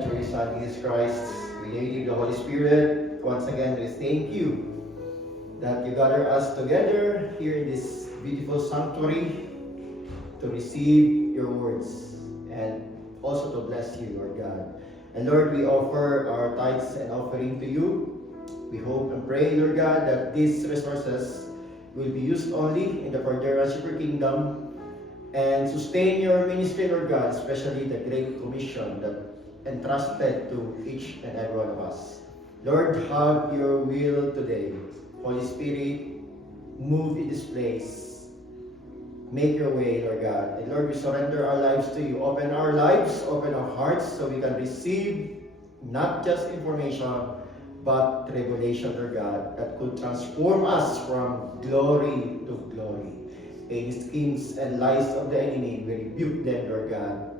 and through His Son, Jesus Christ. We need the Holy Spirit. Once again, we thank you that you gather us together here in this beautiful sanctuary to receive your words and also to bless you, Lord God. And Lord, we offer our tithes and offering to you. We hope and pray, Lord God, that these resources will be used only in the furtherance of your kingdom and sustain your ministry, Lord God, especially the Great Commission that entrusted to each and every one of us. Lord, have your will today. Holy Spirit, move in this place. Make your way, Lord God. And Lord, we surrender our lives to you. Open our lives, open our hearts so we can receive not just information, but revelation, Lord God, that could transform us from glory to glory. Any schemes and lies of the enemy, we rebuke them, Lord God.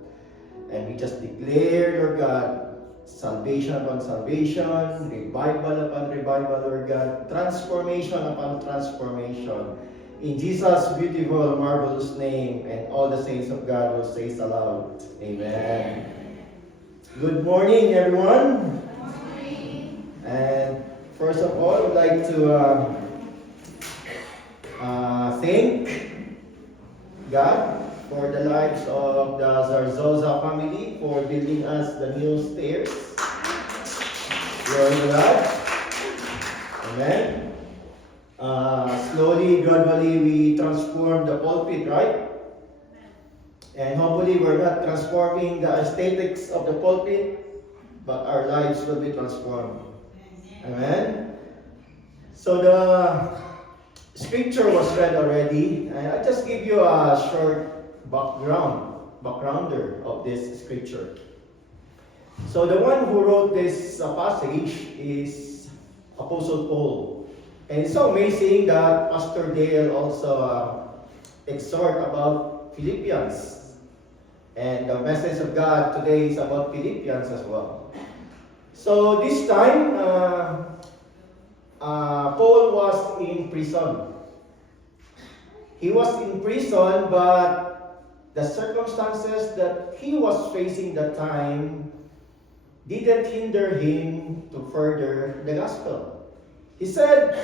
And we just declare, Lord God, salvation upon salvation, revival upon revival, Lord God, transformation upon transformation. In Jesus' beautiful, marvelous name, and all the saints of God will say aloud, Amen. Good morning, everyone. Good morning. And first of all, I would like to thank God for the lives of the Zarzosa family for building us the new stairs. Glory to God. Amen. Slowly, gradually, we transform the pulpit, right? And hopefully, we're not transforming the aesthetics of the pulpit, but our lives will be transformed. Amen. So the scripture was read already, and I just give you a short backgrounder of this scripture. So the one who wrote this passage is Apostle Paul. And it's so amazing that Pastor Dale also exhort about Philippians. And the message of God today is about Philippians as well. So this time, Paul was in prison. He was in prison, but the circumstances that he was facing that time didn't hinder him to further the gospel. He said,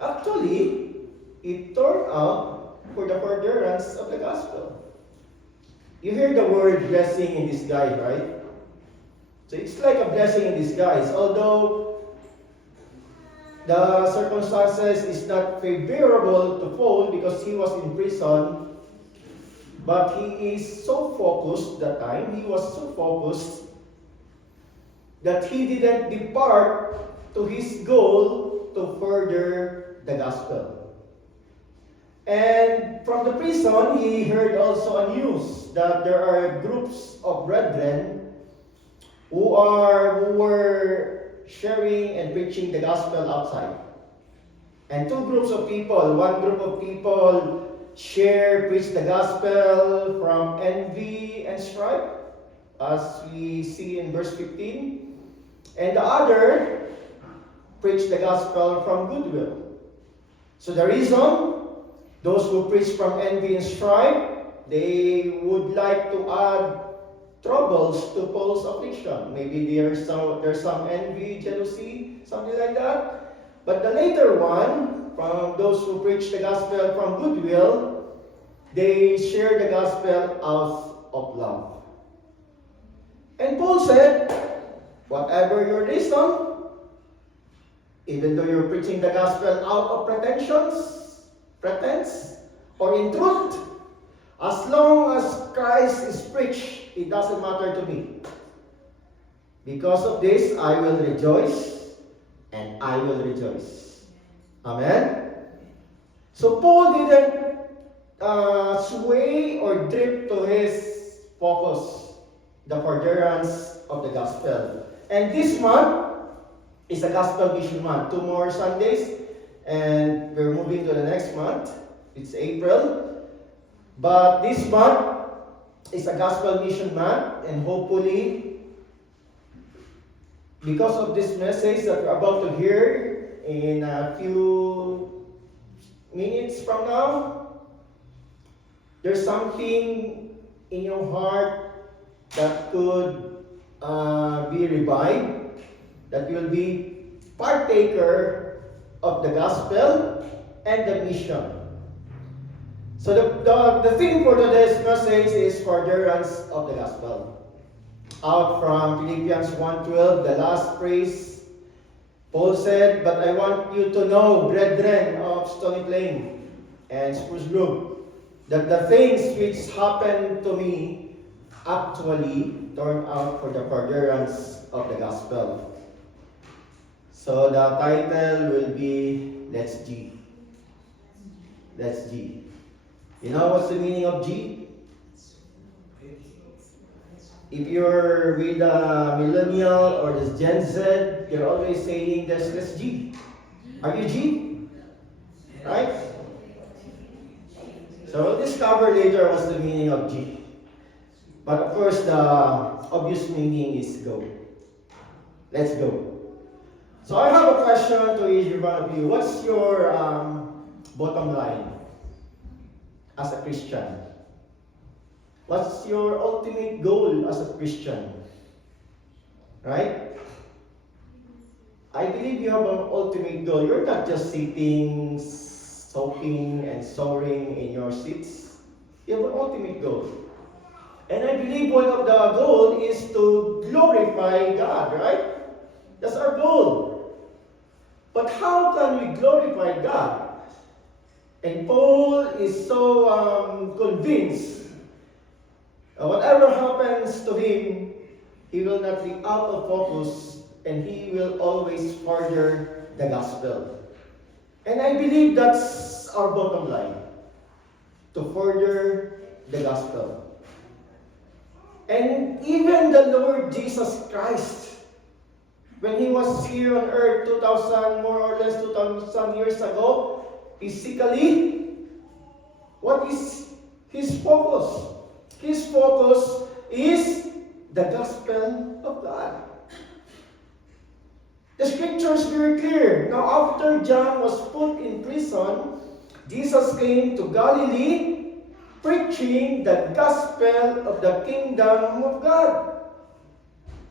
actually, it turned out for the furtherance of the gospel. You hear the word blessing in disguise, right? So it's like a blessing in disguise. Although the circumstances is not favorable to Paul because he was in prison, but he is so focused that time, he was so focused that he didn't depart to his goal to further the gospel. And from the prison, he heard also a news that there are groups of brethren who were sharing and preaching the gospel outside. And two groups of people. One group of people preach the gospel from envy and strife, as we see in verse 15. And the other preach the gospel from goodwill. So the reason, those who preach from envy and strife, they would like to add troubles to Paul's affliction. Maybe there's some envy, jealousy, something like that. But the later one, from those who preach the gospel from goodwill, they share the gospel out of love. And Paul said, whatever your reason, even though you're preaching the gospel out of pretense, or in truth, as long as Christ is preached, it doesn't matter to me. Because of this, I will rejoice, and I will rejoice. Amen? So Paul didn't sway or drift to his focus, the furtherance of the gospel. And this month is a Gospel Mission Month. 2 more Sundays, and we're moving to the next month. It's April. But this month is a Gospel Mission Month, and hopefully, because of this message that we're about to hear in a few minutes from now, there's something in your heart that could be revived, that we will be partaker of the gospel and the mission. So the theme for today's message is furtherance of the gospel. Out from Philippians 1:12, the last phrase, Paul said, "But I want you to know, brethren of Stony Plain and Spruce Grove, that the things which happened to me actually turned out for the furtherance of the gospel." So the title will be Let's G. Let's G. You know what's the meaning of G? If you're with a millennial or the Gen Z, you're always saying this, let's G. Are you G? Right? So we'll discover later what's the meaning of G. But of course, the obvious meaning is go. Let's go. So I have a question to each one of you. What's your bottom line as a Christian? What's your ultimate goal as a Christian? Right? I believe you have an ultimate goal. You're not just sitting, soaking, and soaring in your seats. You have an ultimate goal. And I believe one of the goal is to glorify God, right? That's our goal. But how can we glorify God? And Paul is so convinced whatever happens to him, he will not be out of focus and he will always further the gospel. And I believe that's our bottom line, to further the gospel. And even the Lord Jesus Christ, when he was here on earth 2,000, more or less 2,000 years ago, physically, what is his focus? His focus is the gospel of God. The scripture is very clear. Now, after John was put in prison, Jesus came to Galilee preaching the gospel of the kingdom of God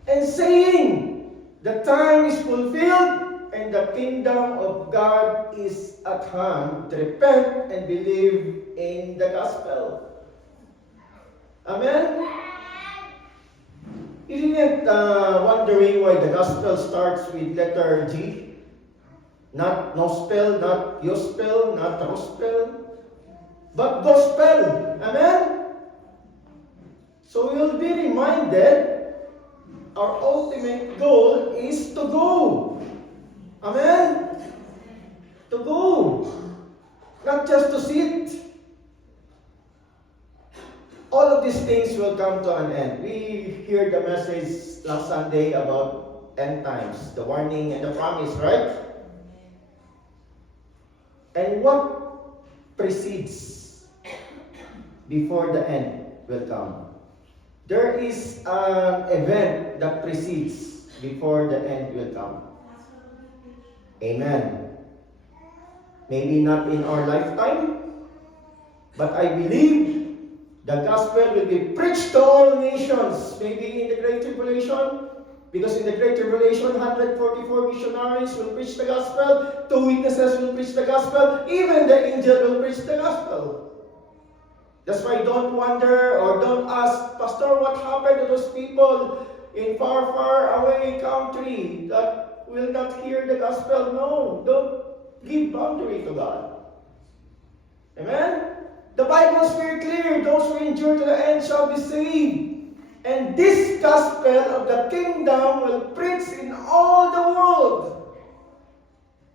and saying, "The time is fulfilled and the kingdom of God is at hand. Repent and believe in the gospel." Amen? Isn't it wondering why the gospel starts with letter G? Not nospel, not yospel, not rospel, but gospel. Amen? So we'll be reminded our ultimate goal is to go. Amen? To go. Not just to sit. All of these things will come to an end. We heard the message last Sunday about end times, the warning and the promise, right? And what precedes before the end will come? There is an event that precedes before the end will come. Amen. Maybe not in our lifetime, but I believe the gospel will be preached to all nations, maybe in the Great Tribulation, because in the Great Tribulation, 144 missionaries will preach the gospel, 2 witnesses will preach the gospel, even the angel will preach the gospel. That's why don't wonder or don't ask, "Pastor, what happened to those people in far, far away country that will not hear the gospel?" No, don't give boundary to God. Amen? The Bible is very clear. Those who endure to the end shall be saved. And this gospel of the kingdom will preach in all the world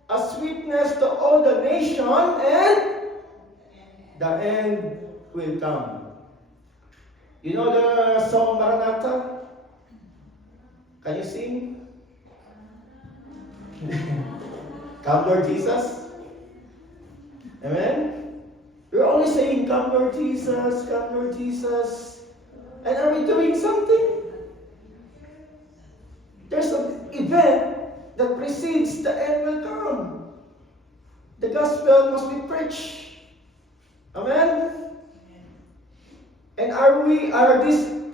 as witness to all the nation, and the end will come. You know the song Maranatha? Can you sing? Come Lord Jesus. Amen? We're only saying, "Come Lord Jesus, come Lord Jesus." And are we doing something? There's an event that precedes the end will come. The gospel must be preached. Amen? And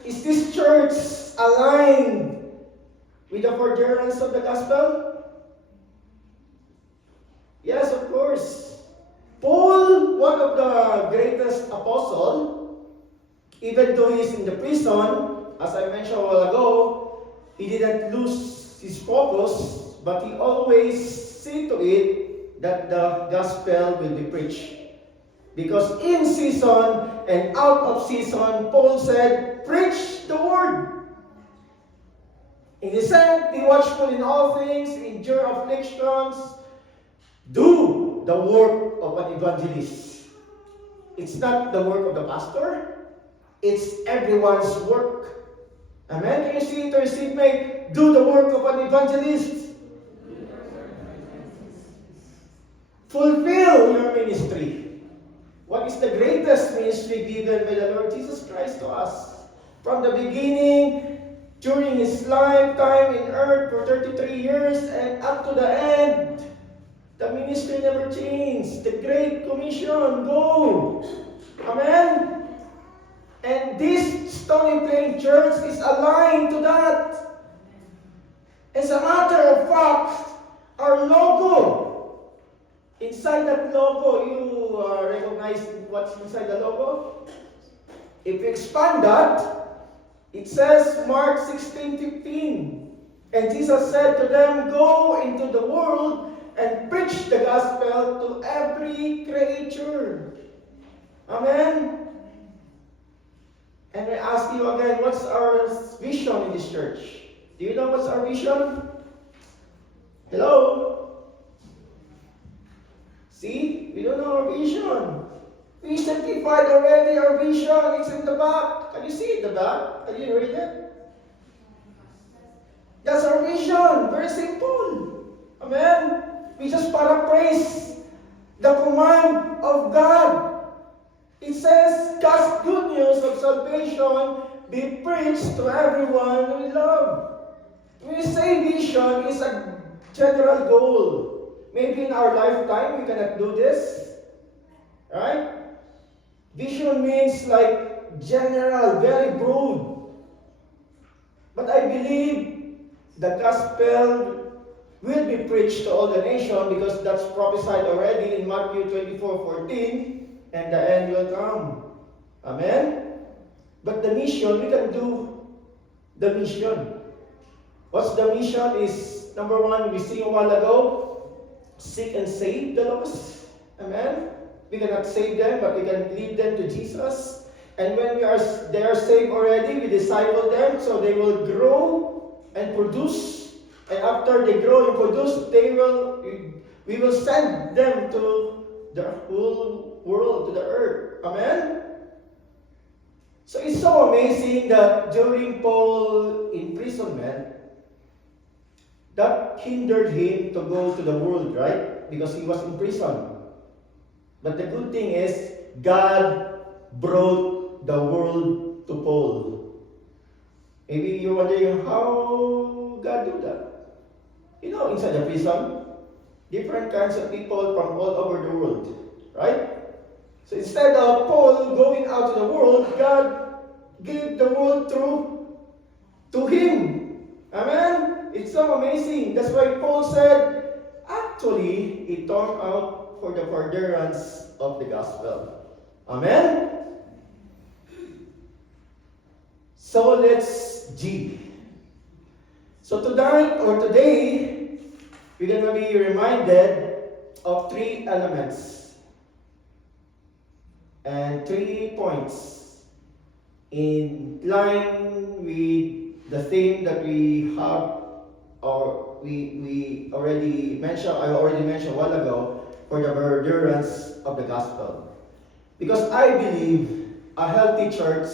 is this church aligned with the furtherance of the gospel? Yes, of course. Paul, one of the greatest apostle, even though he's in the prison, as I mentioned a while ago, he didn't lose his focus, but he always see to it that the gospel will be preached. Because in season and out of season, Paul said, preach the word. And he said, be watchful in all things, endure afflictions, do the work of an evangelist. It's not the work of the pastor, it's everyone's work. Amen? Can you see it or seatmate? Do the work of an evangelist. Fulfill your ministry. What is the greatest ministry given by the Lord Jesus Christ to us? From the beginning, during His lifetime in earth for 33 years, and up to the end, the ministry never changed. The Great Commission, go! Amen? And this Stony Plain Church is aligned to that. As a matter of fact, our logo, inside that logo, you recognize what's inside the logo? If you expand that, it says Mark 16:15. And Jesus said to them, go into the world and preach the gospel to every creature. Amen? And I ask you again, what's our vision in this church? Do you know what's our vision? Hello? See? We don't know our vision. We simplified already our vision. It's in the back. Can you see it in the back? Can you read it? That's our vision. Very simple. Amen? We just paraphrase the command of God. It says, God's good news of salvation be preached to everyone we love. When we say vision, it's a general goal. Maybe in our lifetime we cannot do this. Right? Vision means like general, very broad. But I believe the gospel will be preached to all the nation because that's prophesied already in Matthew 24:14. And the end will come. Amen? But the mission, we can do the mission. What's the mission is, number one, we see a while ago, seek and save the lost. Amen? We cannot save them, but we can lead them to Jesus. And when they are saved already, we disciple them so they will grow and produce. And after they grow and produce, we will send them to the whole world, to the earth. Amen? So it's so amazing that during Paul's imprisonment, that hindered him to go to the world, right? Because he was in prison. But the good thing is, God brought the world to Paul. Maybe you're wondering how God do that. You know, inside the prison, different kinds of people from all over the world, right? So instead of Paul going out to the world, God gave the world to him. Amen? It's so amazing. That's why Paul said, actually, it turned out for the furtherance of the gospel. Amen? So let's G. So today, we're going to be reminded of 3 elements. And 3 points in line with the theme that we have, or we already mentioned, I already mentioned a while ago, for the furtherance of the gospel. Because I believe a healthy church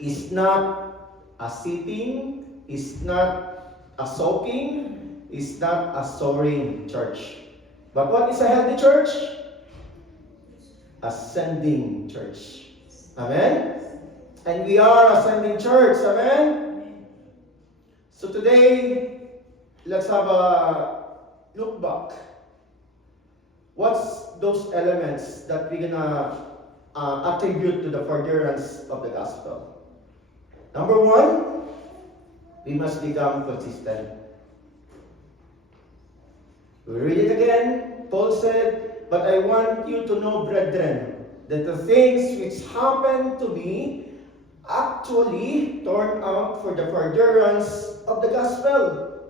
is not a sitting, is not a soaking, is not a soaring church. But what is a healthy church? Ascending church. Amen? And we are ascending church. Amen? So today, let's have a look back. What's those elements that we're gonna attribute to the furtherance of the gospel? Number one, We must become consistent. We read it again. Paul said, "But I want you to know, brethren, that the things which happened to me actually turned out for the furtherance of the gospel."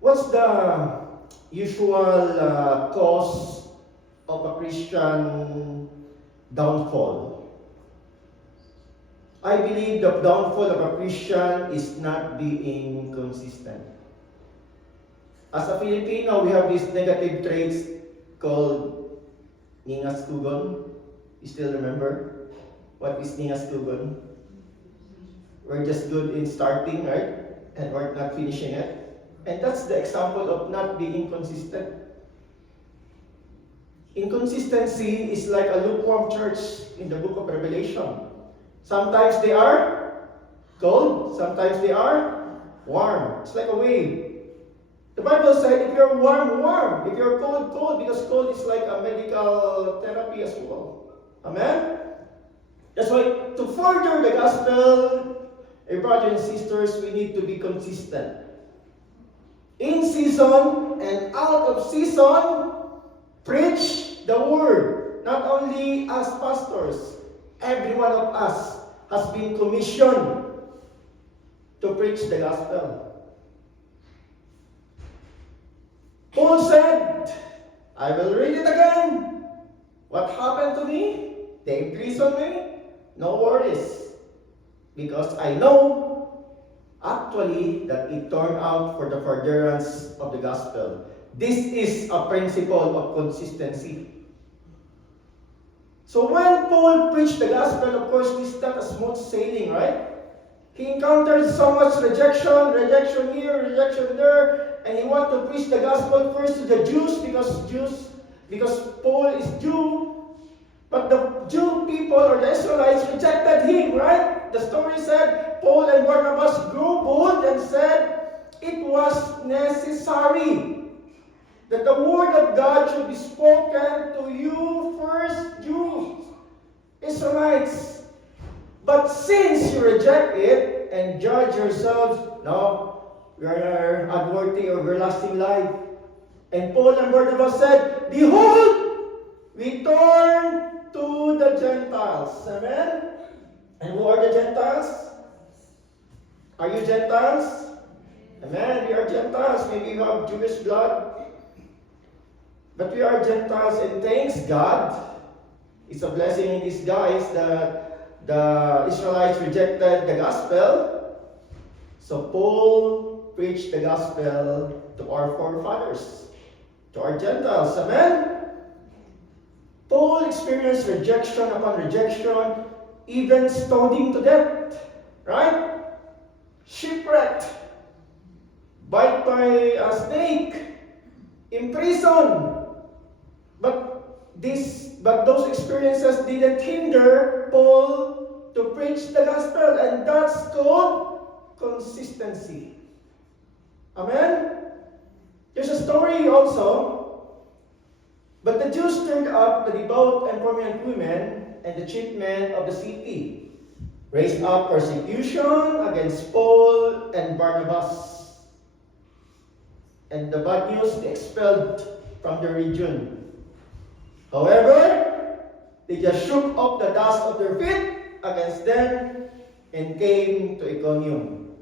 What's the usual cause of a Christian downfall? I believe the downfall of a Christian is not being consistent. As a Filipino, we have these negative traits called Ningas Kugon. You still remember? What is Ningas Kugon? We're just good in starting, right? And we're not finishing it. And that's the example of not being consistent. Inconsistency is like a lukewarm church in the book of Revelation. Sometimes they are cold, sometimes they are warm. It's like a wave. The Bible said if you're warm, warm. If you're cold, cold. Because cold is like a medical therapy as well. Amen? That's why to further the gospel, brothers and sisters, we need to be consistent. In season and out of season, preach the word. Not only as pastors, every one of us has been commissioned to preach the gospel. Paul said, I will read it again. What happened to me? They imprisoned me. No worries. Because I know actually that it turned out for the furtherance of the gospel. This is a principle of consistency. So when Paul preached the gospel, of course, this is not a smooth sailing, right? He encountered so much rejection here, rejection there, and he wanted to preach the gospel first to the Jews because Paul is Jew. But the Jew people or the Israelites rejected him, right? The story said Paul and Barnabas grew bold and said it was necessary that the word of God should be spoken to you first, Jews, Israelites. But since you reject it and judge yourselves, no, we are unworthy of everlasting life. And Paul and Barnabas said, behold, we turn to the Gentiles. Amen? And who are the Gentiles? Are you Gentiles? Amen. We are Gentiles. Maybe you have Jewish blood. But we are Gentiles, and thanks God. It's a blessing in disguise that the Israelites rejected the gospel. So Paul preached the gospel to our forefathers, to our Gentiles. Amen? Paul experienced rejection upon rejection, even stoning to death. Right? Shipwrecked. Bite by a snake. Imprisoned. But those experiences didn't hinder Paul to preach the gospel, and that's called consistency. Amen? There's a story also. But the Jews turned up the devout and prominent women and the chief men of the city, raised up persecution against Paul and Barnabas. And the bad news, they expelled from the region. However, they just shook off the dust of their feet against them and came to Iconium.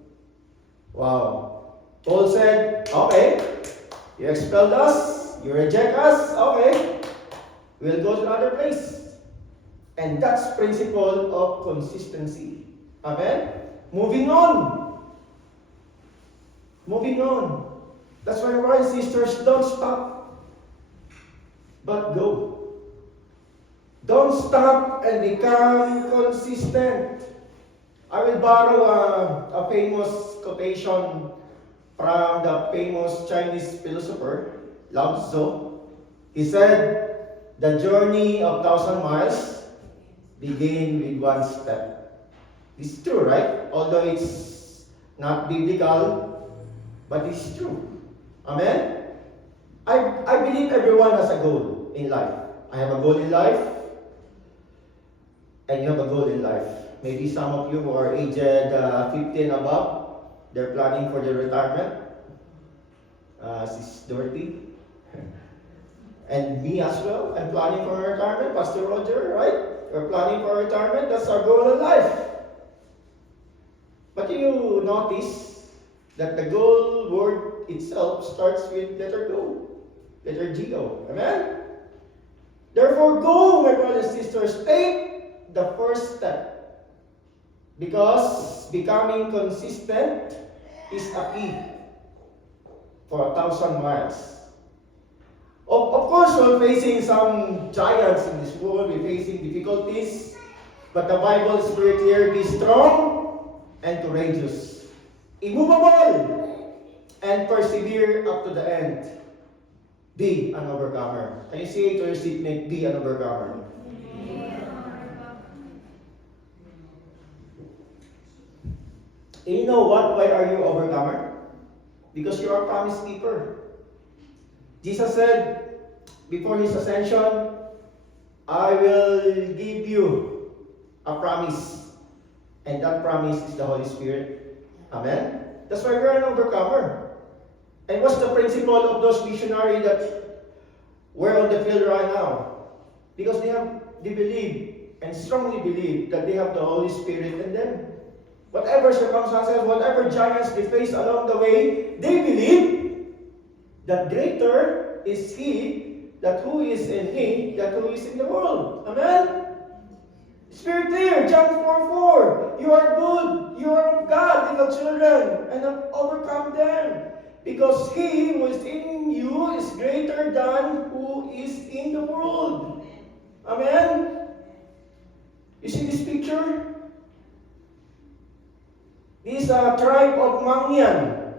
Wow. Paul said, okay, you expelled us, you reject us, okay, we'll go to another place. And that's principle of consistency. Amen? Moving on. Moving on. That's why, brothers and sisters, don't stop, but go. Don't stop and become consistent. I will borrow a famous quotation from the famous Chinese philosopher, Lao Tzu. He said, the journey of 1,000 miles begins with one step. It's true, right? Although it's not biblical, but it's true. Amen? I believe everyone has a goal in life. I have a goal in life, and you have a goal in life. Maybe some of you who are aged 50 and above, they're planning for their retirement. Sis Dorothy. And me as well. I'm planning for retirement. Pastor Roger, right? We're planning for retirement. That's our goal in life. But you notice that the goal word itself starts with letter go. Letter G-O. Amen? Therefore, go, my brothers and sisters. Take the first step. Because becoming consistent is a key for 1,000 miles. Of course, we're facing some giants in this world. We're facing difficulties. But the Bible is very clear. Be strong and courageous. Immovable and persevere up to the end. Be an overcomer. Can you say to your seatmate, be an overcomer? And you know what? Why are you overcomer? Because you are a promise keeper. Jesus said, before His ascension, I will give you a promise. And that promise is the Holy Spirit. Amen? That's why we're an overcomer. And what's the principle of those missionaries that were on the field right now? Because they believe and strongly believe that they have the Holy Spirit in them. Whatever circumstances, whatever giants they face along the way, they believe that greater is He that who is in me than who is in the world. Amen? It's very clear. John 4:4. You are good. You are of God, little children, and have overcome them. Because He who is in you is greater than who is in the world. Amen? You see this picture? This tribe of Mangyan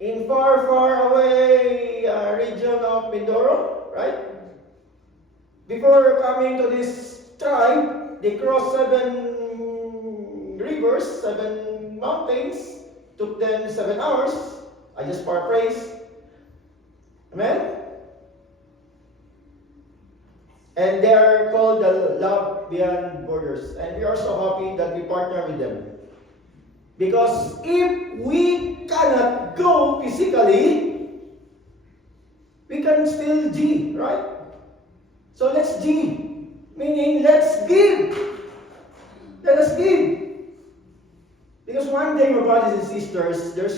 in far, far away region of Mindoro, right? Before coming to this tribe, they crossed 7 rivers, 7 mountains. Took them 7 hours. I just paraphrase. Amen? And they are called the Love Beyond Borders. And we are so happy that we partner with them. Because if we cannot go physically, we can still G, right? So let's G. Meaning, let's give. Let us give. Because one day, my brothers and sisters, there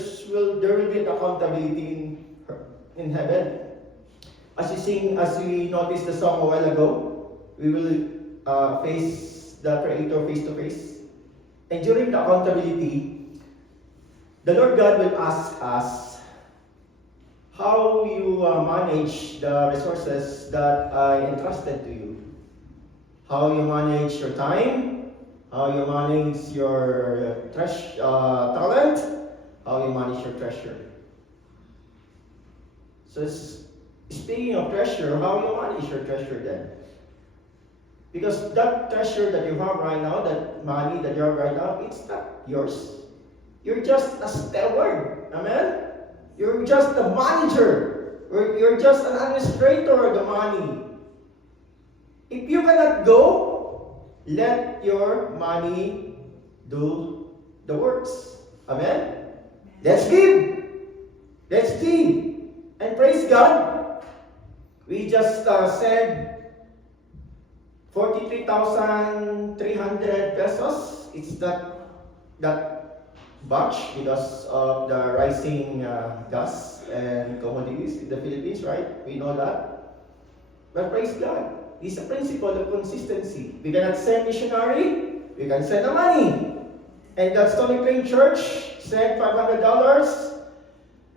will be an accountability in heaven. As we noticed the song a while ago, we will face the Creator face to face. And during the accountability, the Lord God will ask us how you manage the resources that I entrusted to you. How you manage your time, how you manage your talent, how you manage your treasure. So speaking of treasure, how you manage your treasure then? Because that treasure that you have right now, that money that you have right now, it's not yours. You're just a steward. Amen? You're just a manager. You're just an administrator of the money. If you cannot go, let your money do the works. Amen? Let's give. Let's give. And praise God, we just said 43,300 pesos. It's that batch because of the rising gas and commodities in the Philippines, right? We know that. But praise God, it's a principle of consistency. We cannot send missionary, we can send the money. And that Stony Plain Church sent $500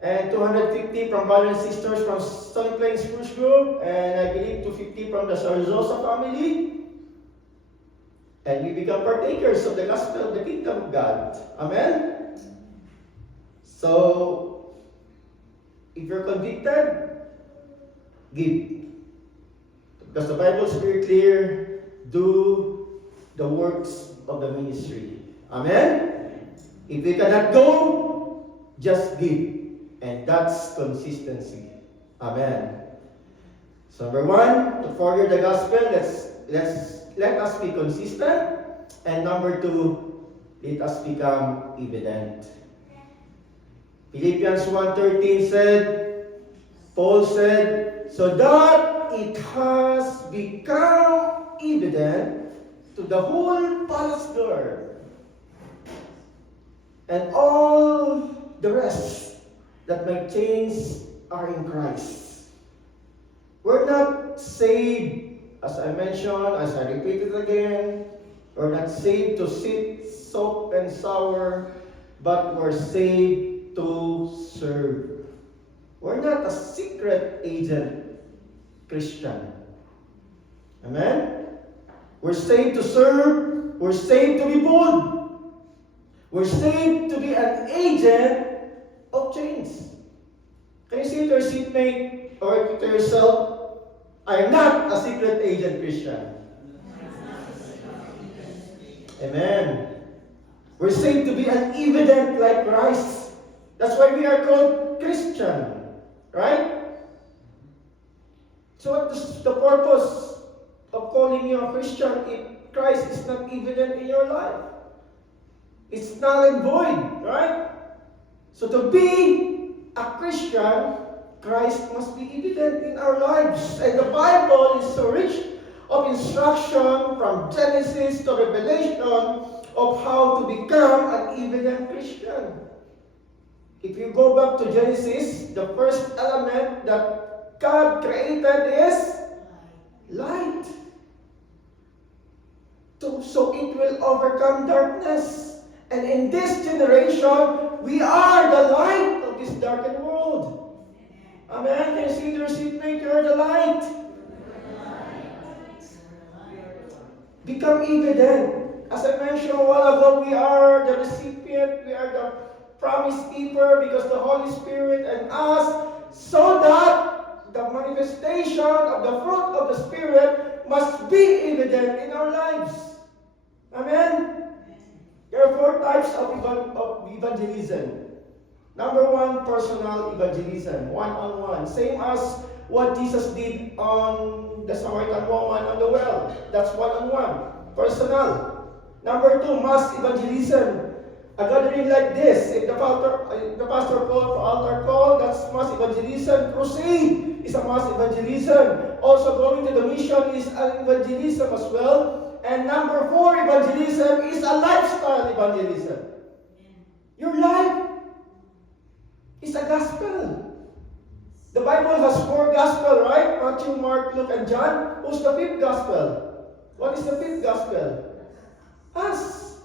and 250 from brothers and sisters from Stony Plain Spruce Group, and I believe 250 from the Sarzosa family. And we become partakers of the gospel of the kingdom of God. Amen? So, if you're convicted, give. Because the Bible is very clear, do the works of the ministry. Amen? If we cannot go, just give. And that's consistency. Amen. So number 1, to further the gospel, let us be consistent. And number two, let us become evident. Philippians 1:13 said, Paul said, so that it has become evident to the whole palace guard and all the rest that my chains are in Christ. We're not saved, as I mentioned, as I repeat it again, we're not saved to sit, soak, and sour, but we're saved to serve. We're not a secret agent Christian. Amen? We're saved to serve. We're saved to be bold. We're saved to be an agent of change. Can you say to your seatmate or to yourself, I am not a secret agent Christian. Amen. We're saved to be an evident like Christ. That's why we are called Christian. Right? So what is the purpose of calling you a Christian if Christ is not evident in your life? It's null and void, right? So to be a Christian, Christ must be evident in our lives. And the Bible is so rich of instruction from Genesis to Revelation of how to become an evident Christian. If you go back to Genesis, the first element that God created is light. So it will overcome darkness. And in this generation, we are the light of this darkened world. Amen. Can you see your seatmate? You are the light. Become evident. As I mentioned a while ago, we are the recipient, we are the promise keeper because the Holy Spirit and us, so that the manifestation of the fruit of the Spirit must be evident in our lives. Amen? There are 4 types of evangelism. Number 1, personal evangelism, one-on-one. Same as what Jesus did on the Samaritan woman on the well. That's one-on-one, personal. Number 2, mass evangelism. A gathering like this, if the pastor called for altar call, that's mass evangelism. Crusade is a mass evangelism. Also going to the mission is an evangelism as well. And number 4, evangelism is a lifestyle evangelism. Your life is a gospel. The Bible has 4 gospel, right? Matthew, Mark, Luke, and John. Who's the 5th gospel? What is the 5th gospel? Us.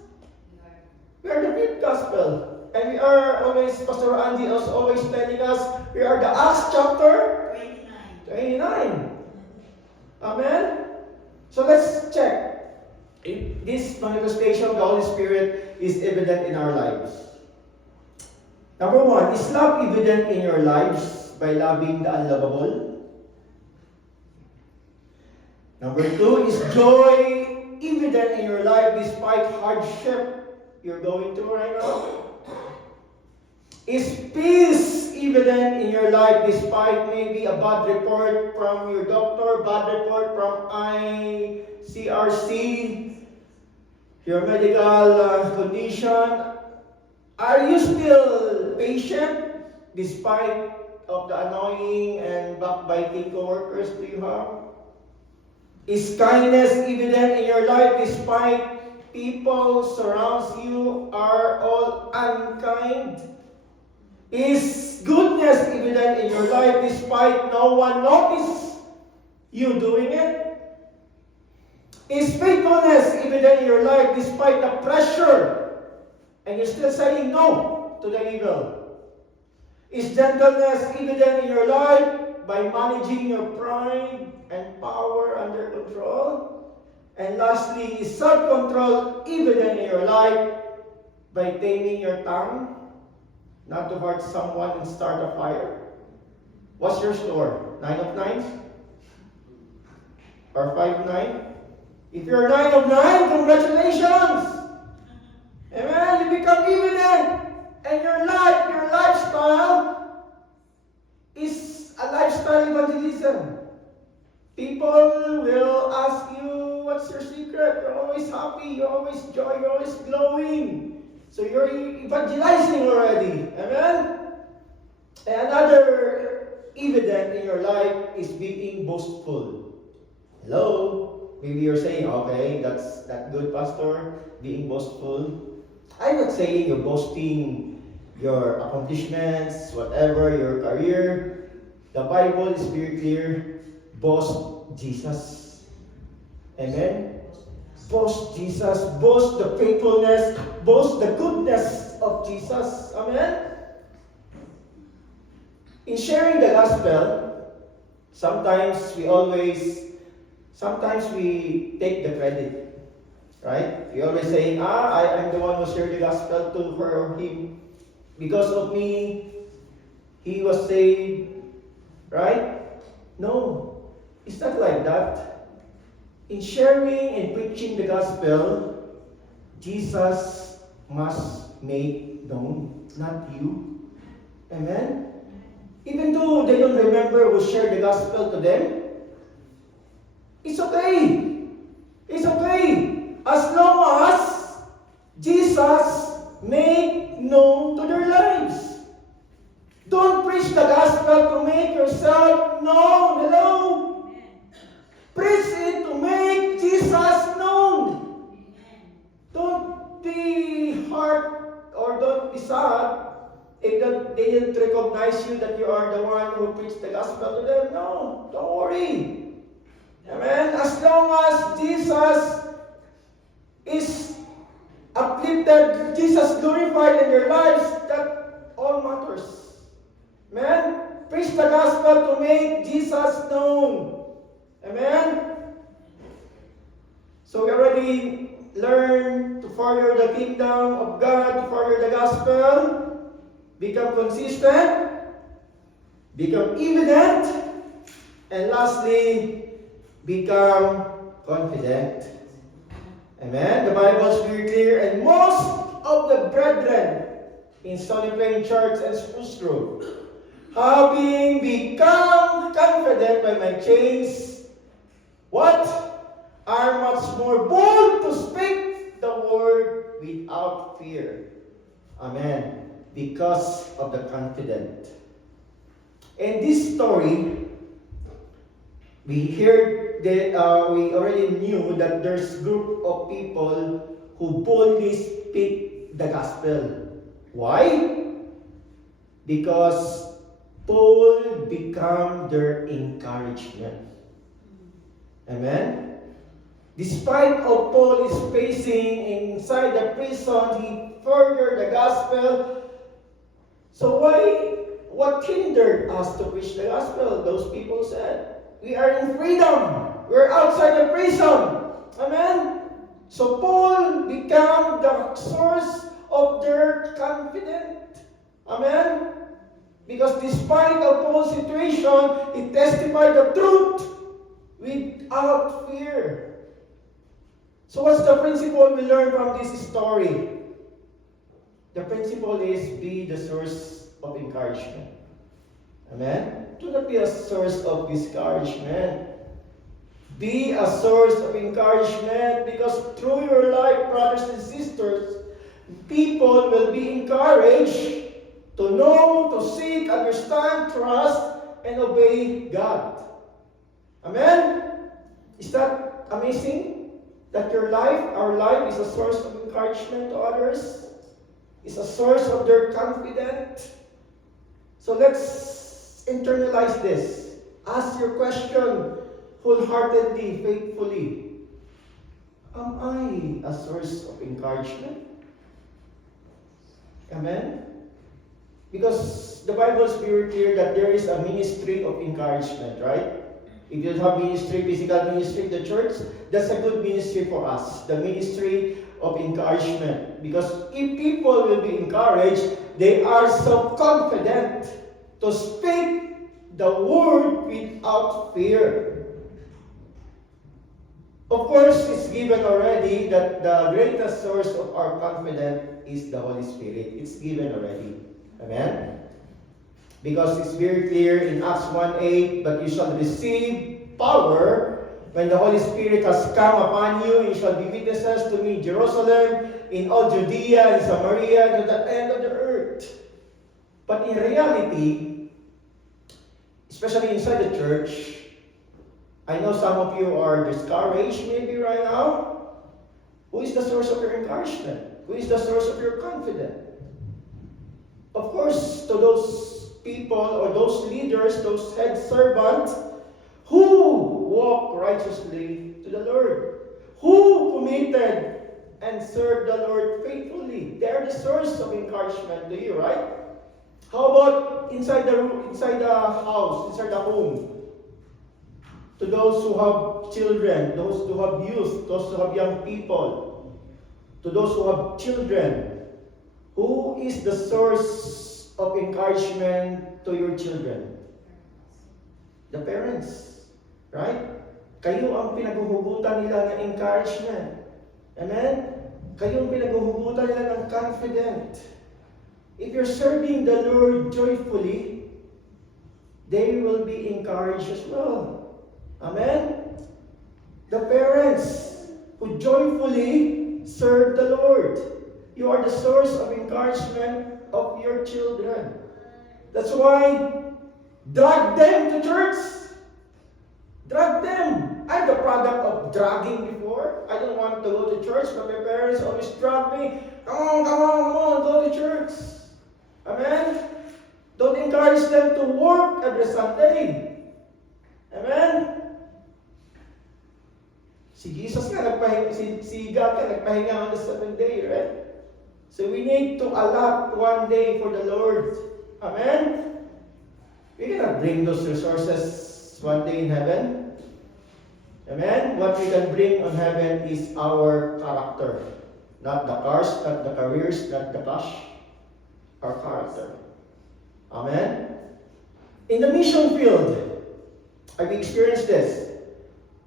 We are the 5th gospel. And we are always, Pastor Andy is always telling us, we are the Acts chapter 29. Amen? So let's check if this manifestation of the Holy Spirit is evident in our lives. Number 1, is love evident in your lives by loving the unlovable? Number 2, is joy evident in your life despite hardship you're going through right now? Is peace evident in your life despite maybe a bad report from your doctor, bad report from ICRC, your medical condition? Are you still patient despite of the annoying and backbiting coworkers do you have? Is kindness evident in your life despite people surrounds you are all unkind? Is goodness evident in your life despite no one notices you doing it? Is faithfulness evident in your life despite the pressure and you're still saying no to the evil? Is gentleness evident in your life by managing your pride and power under control? And lastly, is self-control evident in your life by taming your tongue, not to hurt someone and start a fire? What's your score? 9 of 9? Or 5-9? If you're 9 of 9, congratulations! Amen? You become evident. And your life, your lifestyle is a lifestyle evangelism. People will ask you, what's your secret? You're always happy, you're always So you're evangelizing already. Amen? And another evidence in your life is being boastful. Hello? Maybe you're saying, okay, that's good, Pastor, being boastful. I'm not saying you're boasting your accomplishments, whatever, your career. The Bible is very clear. Boast Jesus. Amen? Boast Jesus. Boast the faithfulness. Boast the goodness of Jesus. Amen? In sharing the gospel, sometimes we take the credit. Right? We always say, I'm the one who shared the gospel to her or him. Because of me, he was saved. Right? No. It's not like that. In sharing and preaching the gospel, Jesus must make known, not you. Amen? Even though they don't remember who shared the gospel to them, it's okay. It's okay. As long as Jesus make known to their lives. Don't preach the gospel to make yourself known. Hello? Preach it to make Jesus known. Don't be hurt or don't be sad if they didn't recognize you that you are the one who preached the gospel to them. No, don't worry. Amen? As long as Jesus is uplifted, Jesus glorified in your lives, that all matters. Amen? Preach the gospel to make Jesus known. Amen? So we already learned to further the kingdom of God, to further the gospel, become consistent, become evident, and lastly, become confident. Amen? The Bible is very clear, and most of the brethren in Stony Plain Church and Spruce Grove, having become confident by my chains, what? Are much more bold to speak the word without fear. Amen. Because of the confident. In this story, we heard that we already knew that there's a group of people who boldly speak the gospel. Why? Because Paul became their encouragement. Amen? Despite of Paul is facing inside the prison, he furthered the gospel. So what hindered us to preach the gospel? Those people said, we are in freedom. We're outside the prison. Amen? So Paul became the source of their confidence. Amen? Because despite of Paul's situation, he testified the truth without fear. So what's the principle we learn from this story? The principle is be the source of encouragement. Amen? Do not be a source of discouragement. Be a source of encouragement, because through your life, brothers and sisters, people will be encouraged to know, to seek, understand, trust, and obey God. Amen? Is that amazing? That our life is a source of encouragement to others? Is a source of their confidence? So let's internalize this. Ask your question wholeheartedly, faithfully. Am I a source of encouragement? Amen? Because the Bible is very clear that there is a ministry of encouragement, right? If you have ministry, physical ministry in the church, that's a good ministry for us. The ministry of encouragement. Because if people will be encouraged, they are so confident to speak the word without fear. Of course, it's given already that the greatest source of our confidence is the Holy Spirit. It's given already. Amen? Because it's very clear in Acts 1:8, but you shall receive power when the Holy Spirit has come upon you, and you shall be witnesses to me in Jerusalem, in all Judea and Samaria to the end of the earth. But in reality, especially inside the church, I know some of you are discouraged maybe right now. Who is the source of your encouragement? Who is the source of your confidence? Of course, to those people or those leaders, those head servants who walk righteously to the Lord, who committed and served the Lord faithfully. They're the source of encouragement to you, right? How about inside the house, inside the home? To those who have children, those who have youth, those who have young people, to those who have children, who is the source of encouragement to your children? The parents, right? Kayo ang pinaghuhugutan nila ng encouragement. Amen? Kayo ang pinaghuhugutan nila ng confident. If you're serving the Lord joyfully, they will be encouraged as well. Amen? The parents who joyfully serve the Lord, you are the source of encouragement of your children. That's why, drag them to church. Drag them. I'm the product of dragging before. I don't want to go to church, but my parents always drag me. Come on, go to church. Amen? Don't encourage them to work every Sunday. Amen? Si Jesus nga, si God ka, nagpahinga on the 7th day, right? So we need to allot one day for the Lord. Amen? We cannot bring those resources one day in heaven. Amen? What we can bring on heaven is our character. Not the cars, not the careers, not the cash. Our character. Amen? In the mission field, I've experienced this.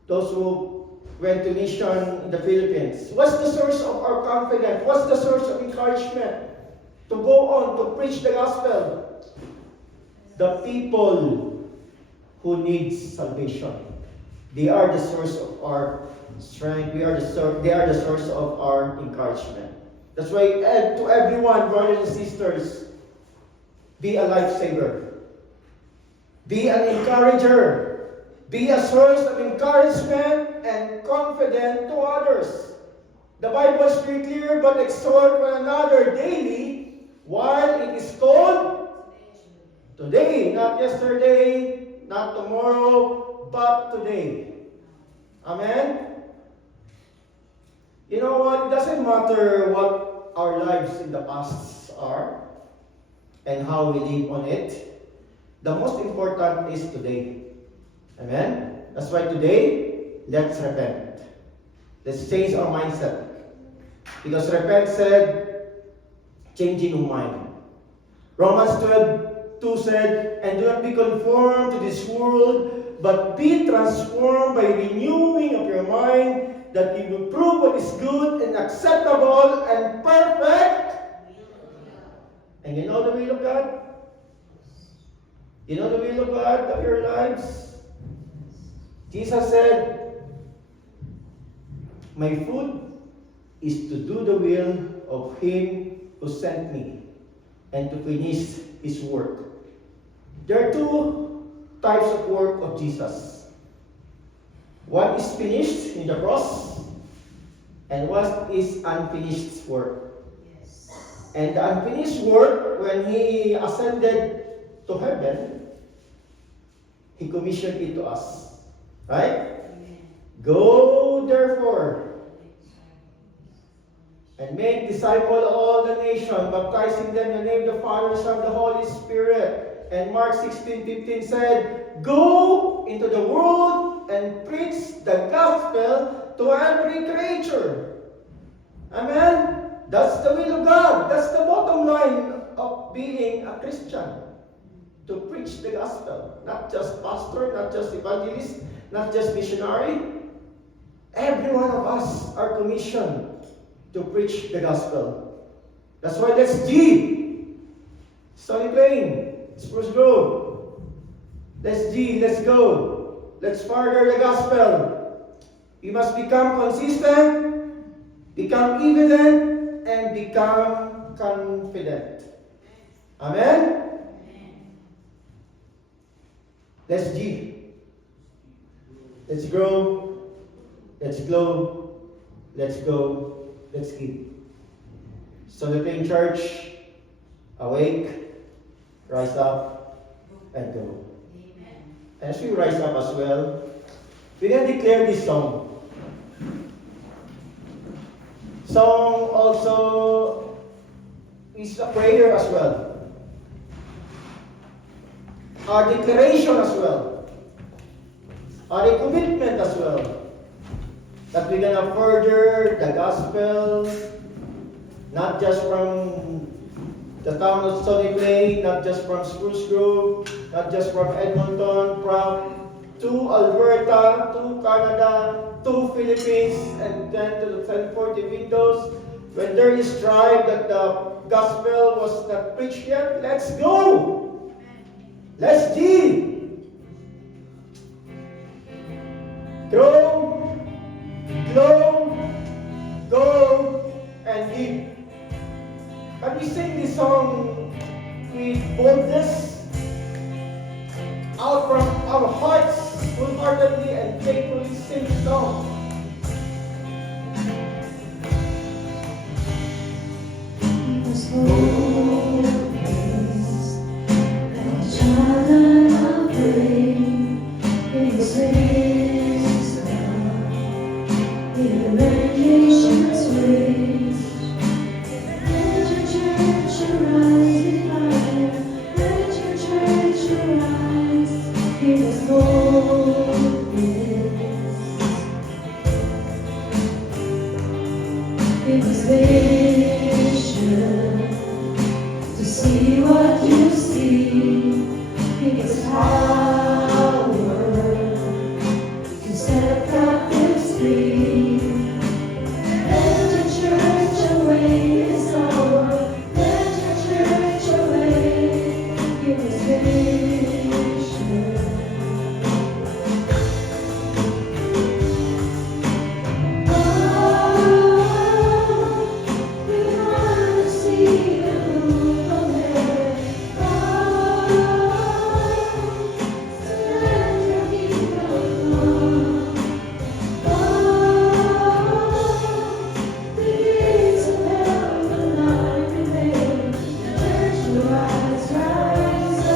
Those who went to mission in the Philippines. What's the source of our confidence? What's the source of encouragement to go on to preach the gospel? The people who need salvation. They are the source of our strength. They are the source of our encouragement. That's why to everyone, brothers and sisters, be a lifesaver. Be an encourager. Be a source of encouragement and confidence to others. The Bible is very clear, but exhort one another daily while it is called today, not yesterday, not tomorrow, but today. Amen? You know what? It doesn't matter what our lives in the past are and how we live on it. The most important is today. Amen? That's why today, let's repent. Let's change our mindset. Because repent said, changing of mind. Romans 12:2 said, and do not be conformed to this world, but be transformed by renewing of your mind, that you will prove what is good and acceptable and perfect. And you know the will of God? You know the will of God of your lives? Jesus said, my food is to do the will of Him who sent me and to finish His work. There are two types of work of Jesus. One is finished in the cross, and one is unfinished work. Yes. And the unfinished work, when He ascended to heaven, He commissioned it to us. Right? Go therefore and make disciple all the nation, baptizing them in the name of the Father, Son, and the Holy Spirit. And Mark 16:15 said, go into the world and preach the gospel to every creature. Amen? That's the will of God. That's the bottom line of being a Christian. To preach the gospel. Not just pastor, not just evangelist, not just missionary. Every one of us are commissioned to preach the gospel. That's why let's G. Stony Plain, Spruce Grove. Let's G, let's go. Let's further the gospel. We must become consistent, become evident, and become confident. Amen? Let's G. Let's grow. Let's glow. Let's go. Let's keep. So the Thing Church, awake, rise up, and go. Amen. And as we rise up as well, we can declare this song. Song also is a prayer as well. Our declaration as well. Our commitment as well. That we're gonna further the gospel, not just from the town of Stony Plain, not just from Spruce Grove, not just from Edmonton, to Alberta, to Canada, to Philippines, and then to the 1040 windows. When there is tribe that the gospel was not preached yet, let's go! Let's G! Grow, glow, go, and give. Can we sing this song with boldness out from our hearts, wholeheartedly and faithfully sing the song? Rise, rise,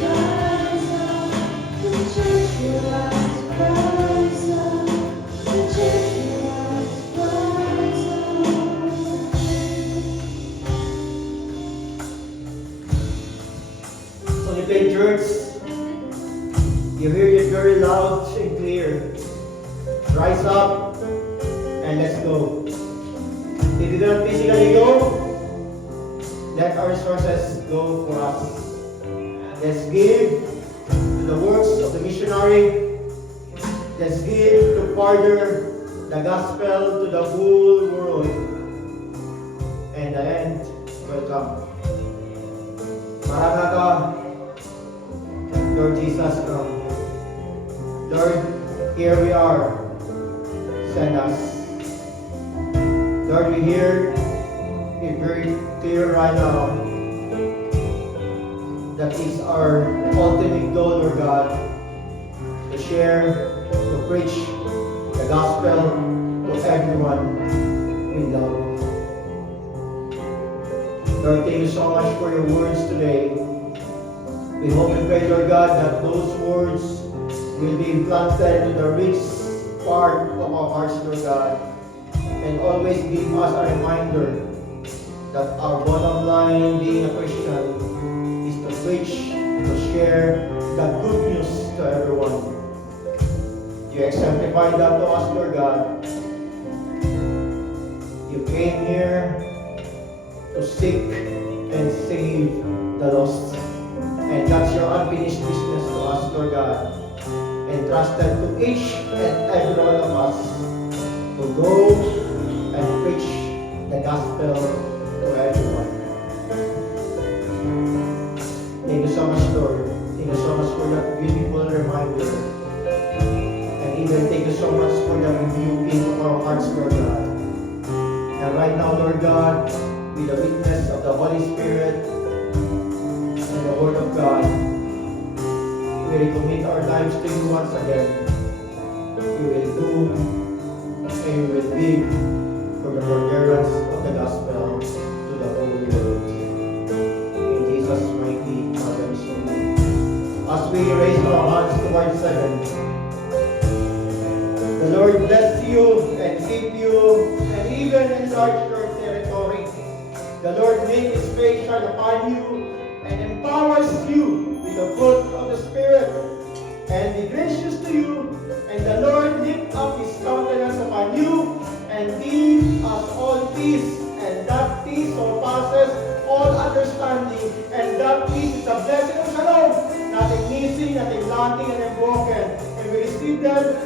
rise, the church will rise, rise. hands up and let's go. If you cannot physically go, let our resources go for us. Let's give to the works of the missionary. Let's give to further the gospel to the whole world. And the end will come. Maranatha, Lord Jesus, come. Lord, here we are. Send us. Lord, we hear it very clear right now. That is our ultimate goal, Lord God, to share, to preach the gospel to everyone we love. Lord, thank you so much for your words today. We hope and pray, Lord God, that those words will be implanted in the rich part of our hearts, Lord God, and always give us a reminder that our bottom line being a Christian is to preach, to share the good news to everyone. You exemplified that to us, Lord God. You came here to seek and save the lost. And that's your unfinished business to us, Lord God. Entrusted to each and every one of us to go and preach the gospel to everyone. Thank you so much, Lord. Thank you so much for that beautiful reminder. And even thank you so much for the rebuking of our hearts, Lord God. And right now, Lord God, with the witness of the Holy Spirit and the Word of God, we recommit our lives to you once again. We will do and we will live for the furtherance of the gospel to the whole world. In Jesus' mighty, marvelous name. As we raise our hands towards heaven, the Lord bless you and keep you and even enlarge your territory. The Lord make His face shine upon you and empowers you with the fruit of the Spirit, and be gracious to you, and the Lord lift up His countenance upon you, and give us all peace, and that peace surpasses all understanding, and that peace is the blessing of Shalom, nothing missing, nothing lacking, and broken, and we receive them